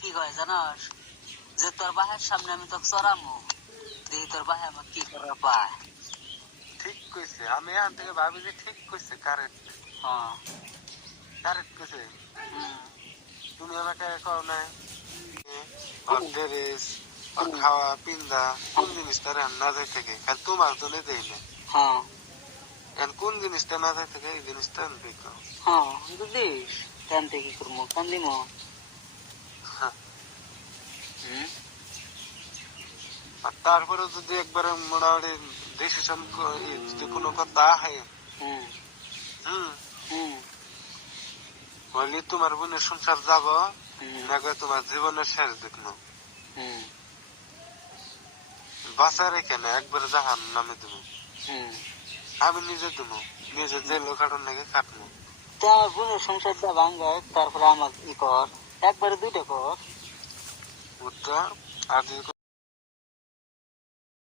কি কয় জানোস, যে তোর বাহের সামনে আমি তোকে চড়ামো, দেখি তোর বাহে আমার কি করার পায়। ঠিক কইছে, আমি এখান থেকে ভাবি যে ঠিক কইছে, কারেক্ট হ্যাঁ। কারেক্ট কইছে। হুম। তুমি আমাকে কও নাই ওর হুম। ড্রেস, ওর হুম। খাওয়া পিন্দা কোন জিনিসটা না যাই থাকে, খালি তোমার জন্য দেই না। হ্যাঁ। এখন কোন জিনিসটা না যাই থাকে এই জিনিসটা আমি দেখো। হ্যাঁ বুঝিস, কানতে কি করবো, কান্দিমো। আর তারপরে যদি একবারে মোটামুটি ডিসিশন যদি কোনো কথা হয়, হুম। হুম, হুম। বলি তোমার বোনের সংসার যাব হুম। না করে তোমার জীবনের শেষ দেখনো, হুম। বাঁচা রেখে না একবারে জাহান নামে দেবো। হুম। আমি নিজে দেবো, নিজে যে লোকাটোর নাকি কাটবো। তা আমার বোনের সংসারটা ভাঙ্গায়, তারপরে আমার ই কর, একবারে দুইটা কর। বুঝছো? আর যদি